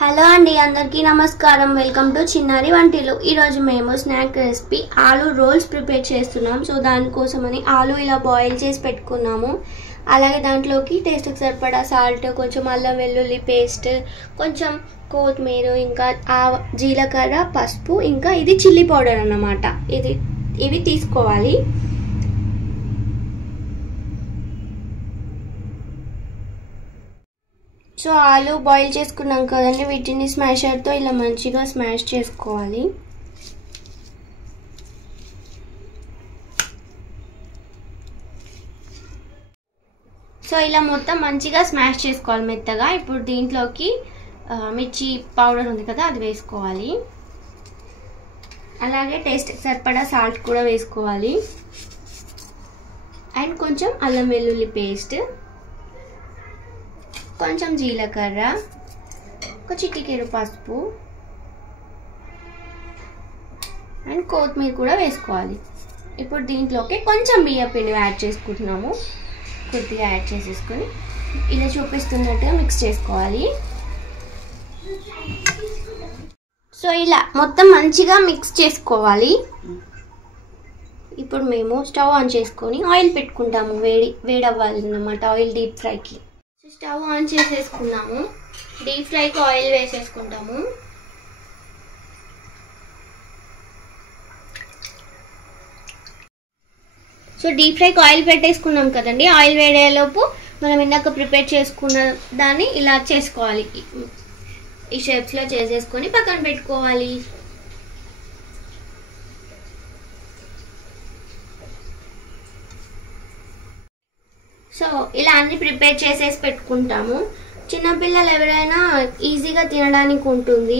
Hello అండి, అందరికీ నమస్కారం. వెల్కమ్ టు చిన్నారి వంటిలు. ఈరోజు మేము snack recipe aloo rolls prepare చేస్తున్నాం. సో దానికోసమని ఆలూ ఇలా బాయిల్ చేసి పెట్టుకున్నాము. అలాగే దాంట్లోకి టేస్ట్కి సరిపడా సాల్ట్, కొంచెం అల్లం వెల్లుల్లి పేస్ట్, కొంచెం కొత్తిమీర, ఇంకా జీలకర్ర, పసుపు, ఇంకా ఇది చిల్లీ పౌడర్ అన్నమాట. ఇవి తీసుకోవాలి. సో ఆలూ బాయిల్ చేసుకున్నాం కదండి, వీటిని స్మాషర్తో ఇలా మంచిగా స్మాష్ చేసుకోవాలి. సో ఇలా మొత్తం మంచిగా స్మాష్ చేసుకోవాలి మెత్తగా. ఇప్పుడు దీంట్లోకి మిర్చి పౌడర్ ఉంది కదా, అది వేసుకోవాలి. అలాగే టేస్ట్ సరిపడా సాల్ట్ కూడా వేసుకోవాలి. అండ్ కొంచెం అల్లం వెల్లుల్లి పేస్ట్, కొంచెం జీలకర్ర, ఒక చిటికెడు పసుపు అండ్ కొత్తిమీర కూడా వేసుకోవాలి. ఇప్పుడు దీంట్లోకి కొంచెం బియ్యం పిండి యాడ్ చేసుకుంటున్నాము. కొద్దిగా యాడ్ చేసేసుకొని ఇలా చూపిస్తున్నట్టుగా మిక్స్ చేసుకోవాలి. సో ఇలా మొత్తం మంచిగా మిక్స్ చేసుకోవాలి. ఇప్పుడు మేము స్టవ్ ఆన్ చేసుకొని ఆయిల్ పెట్టుకుంటాము. వేడవ్వాలి అన్నమాట ఆయిల్ డీప్ ఫ్రైకి. స్టవ్ ఆన్ చేసేసుకున్నాము. డీప్ ఫ్రైకి ఆయిల్ వేసేసుకుంటాము. సో డీప్ ఫ్రైకి ఆయిల్ పెట్టేసుకున్నాం కదండి. ఆయిల్ వేడేలోపు మనం ఇందాక ప్రిపేర్ చేసుకున్న దాన్ని ఇలా చేసుకోవాలి. ఈ షేప్స్లో చేసేసుకొని పక్కన పెట్టుకోవాలి. సో ఇలా అన్ని ప్రిపేర్ చేసేసి పెట్టుకుంటాము. చిన్నపిల్లలు ఎవరైనా ఈజీగా తినడానికి ఉంటుంది,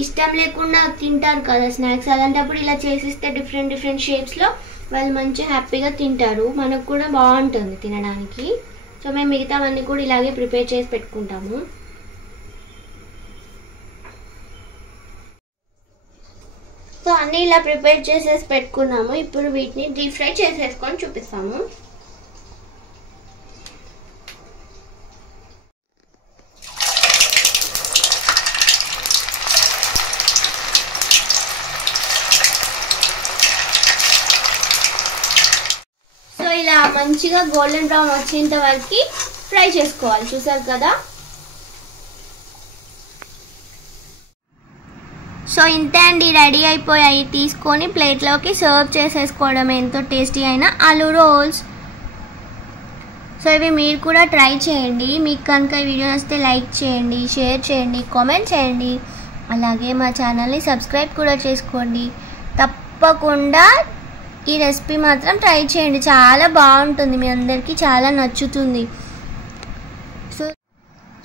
ఇష్టం లేకుండా తింటారు కదా స్నాక్స్. అలాంటప్పుడు ఇలా చేసిస్తే డిఫరెంట్ షేప్స్లో వాళ్ళు మంచిగా హ్యాపీగా తింటారు. మనకు కూడా బాగుంటుంది తినడానికి. సో మేము మిగతావన్నీ కూడా ఇలాగే ప్రిపేర్ చేసి పెట్టుకుంటాము. సో అన్నీ ఇలా ప్రిపేర్ చేసేసి పెట్టుకున్నాము. ఇప్పుడు వీటిని డీప్ ఫ్రై చేసేసుకొని చూపిస్తాము. ఇలా మంచిగా గోల్డెన్ బ్రౌన్ వచ్చేంత వరకు ఫ్రై చేసుకోవాలి. చూసారు కదా. సో ఇంతే అండి, రెడీ అయిపోయాయి. తీసుకొని ప్లేట్లోకి సర్వ్ చేసేసుకోవడం. ఎంతో టేస్టీ అయిన ఆలూ రోల్స్. సో ఇవి మీరు కూడా ట్రై చేయండి. మీకు కనుక ఈ వీడియో నచ్చితే లైక్ చేయండి, షేర్ చేయండి, కామెంట్ చేయండి. అలాగే మా ఛానల్ని సబ్స్క్రైబ్ కూడా చేసుకోండి. తప్పకుండా ఈ రెసిపీ మాత్రం ట్రై చేయండి. చాలా బాగుంటుంది, మీ అందరికీ చాలా నచ్చుతుంది.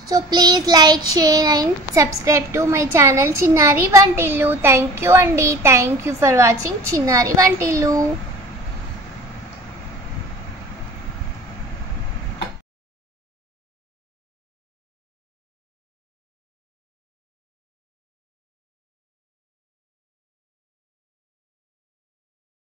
So please like, share and subscribe to my channel చిన్నారి వంటిల్లు. థ్యాంక్ యూ అండి. థ్యాంక్ యూ ఫర్ వాచింగ్ చిన్నారి వంటిల్లు.